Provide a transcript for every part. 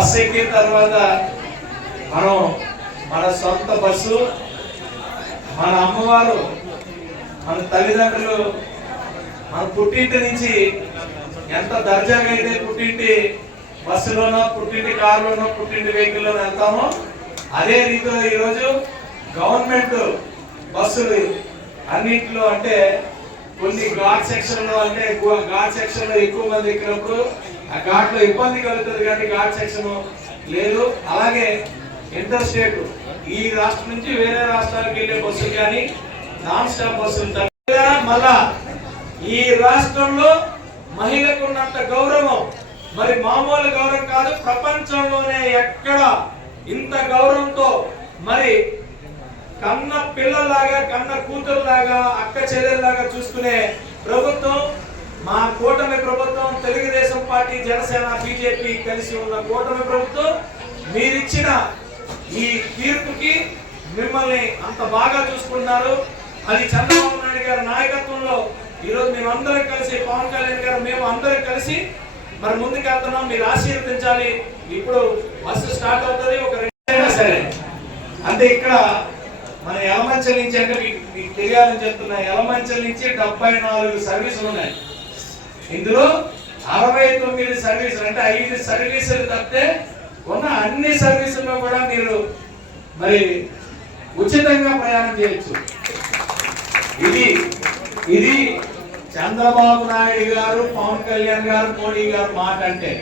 Bus ఎక్కిన తర్వాత మనం మన సొంత బస్సు మన అమ్మవారు మన తల్లిదండ్రులు మన పుట్టింటి నుంచి ఎంత దర్జాగా అయితే పుట్టింటి బస్సులోనో పుట్టింటి కారులోనో పుట్టింటి వెహికల్లోనో వెళ్తామో అదే రీతిలో ఈరోజు గవర్నమెంట్ బస్సులు అన్నింటిలో అంటే కొన్ని ఘాట్ సెక్షన్లో అంటే ఎక్కువ ఘాట్ సెక్షన్లో ఎక్కువ మంది ఎక్కినప్పుడు ఆ ఘాట్లో ఇబ్బంది కలుగుతుంది కానీ ఘాట్ సెక్షన్ లేదు. అలాగే ఇంటర్ స్టేట్ ఈ రాష్ట్రం నుంచి వేరే రాష్ట్రాలకు వెళ్ళే బస్సులు కానీ నాన్ స్టాప్ బస్సులు మళ్ళా ఈ రాష్ట్రంలో మహిళకు ఉన్నంత గౌరవం. మరి మామూలు గౌరవం కాదు ప్రపంచంలోనే ఎక్కడ ఇంత గౌరవంతో మరి కన్న పిల్లలాగా కన్న కూతురులాగా అక్క చెల్లెల్లాగా చూసుకునే ప్రభుత్వం మా కూటమి ప్రభుత్వం తెలుగుదేశం పార్టీ జనసేన బీజేపీ కలిసి ఉన్న కూటమి ప్రభుత్వం మీరిచ్చిన ఈ తీర్పుకి మిమ్మల్ని అంత బాగా చూసుకున్నారు అది చంద్రబాబు నాయుడు గారి నాయకత్వంలో ఈరోజు మేమందరం కలిసి పవన్ కళ్యాణ్ గారు మేము అందరం కలిసి మరి ముందుకు వెళ్తున్నాం. మీరు ఆశీర్వదించాలి. ఇప్పుడు బస్సు స్టార్ట్ అవుతుంది. ఒక రెండు సరే. అంటే ఇక్కడ మన ఎలమంచల్ నుంచి అంటే మీకు తెలియాలని చెప్తున్నా ఎలమంచల్ నుంచి డెబ్బై నాలుగు సర్వీసులు ఉన్నాయి. ఇందులో సర్వీసులు అంటే ఐదు సర్వీసులు తప్పితే ఉన్న అన్ని సర్వీసుల్లో కూడా మీరు మరి ఉచితంగా ప్రయాణం చేయొచ్చు. ఇది ఇది చంద్రబాబు నాయుడు గారు పవన్ కళ్యాణ్ గారు మోడీ గారు మాట అంటే.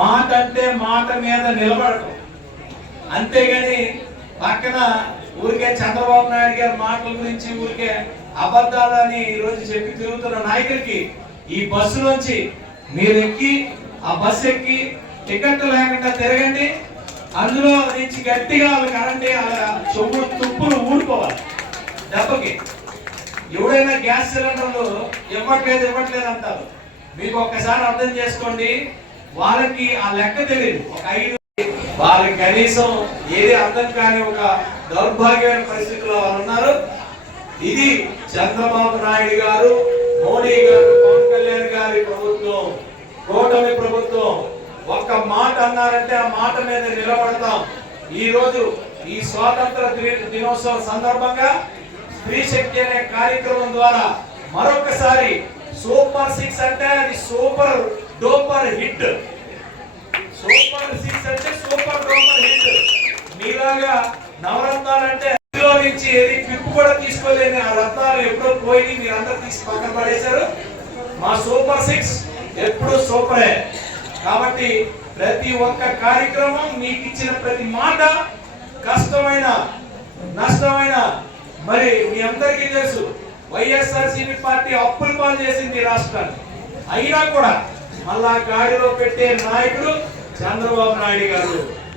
మాట అంటే మాట మీద నిలబడటం. అంతేగాని పక్కన ఊరికే చంద్రబాబు నాయుడు గారి మాటల గురించి ఊరికే అబద్ధాలని ఈరోజు చెప్పి తిరుగుతున్న నాయకుడికి ఈ బస్సులోంచి మీరు ఎక్కి ఆ బస్సు ఎక్కి టికెట్ లేకుండా తిరగండి. అందులో నుంచి గట్టిగా వాళ్ళకి అనండి వాళ్ళ చెవులు తుప్పులు ఊడిపోవాలి. దెబ్బకి. ఎవడైనా గ్యాస్ సిలిండర్లు ఇవ్వట్లేదు ఇవ్వట్లేదు అంటారు. మీకు ఒక్కసారి అర్థం చేసుకోండి. వాళ్ళకి ఆ లెక్క తెలియదు ఒక ఐదు వాళ్ళకి కనీసం ఏది అర్థం కాని ఒక దౌర్భాగ్యమైన పరిస్థితిలో వాళ్ళు ఉన్నారు. ఇది చంద్రబాబు నాయుడు గారు మోడీ గారు పవన్ కళ్యాణ్ గారి ప్రభుత్వం కూటమి ప్రభుత్వం ఒక్క మాట అన్నారంటే ఆ మాట మీద నిలబడతాం. ఈ రోజు ఈ స్వాతంత్ర దినోత్సవం సందర్భంగా స్త్రీ శక్తి అనే కార్యక్రమం ద్వారా మరొకసారి సూపర్ సిక్స్ అంటే అది super duper hit. Super six అంటే సూపర్ డోపర్ హిట్. మీలాగా నవరత్నాలంటే ఇందులో నుంచి ఏది పిప్పు కూడా తీసుకోలేని ఆ రత్నాలు ఎప్పుడో పోయి మీరందరూ తీసి పక్కన పడేశారు. మా సూపర్ సిక్స్ ఎప్పుడు సూపరే. కాబట్టి ప్రతి ఒక్క కార్యక్రమం మీకు ఇచ్చిన ప్రతి మాట కష్టమైన నష్టమైన. మరి మీ అందరికీ తెలుసు వైఎస్ఆర్సీపీ పార్టీ అప్పుల పాలు చేసింది రాష్ట్రాన్ని. అయినా కూడా మళ్ళా గాడిలో పెట్టే నాయకుడు చంద్రబాబు నాయుడు గారు.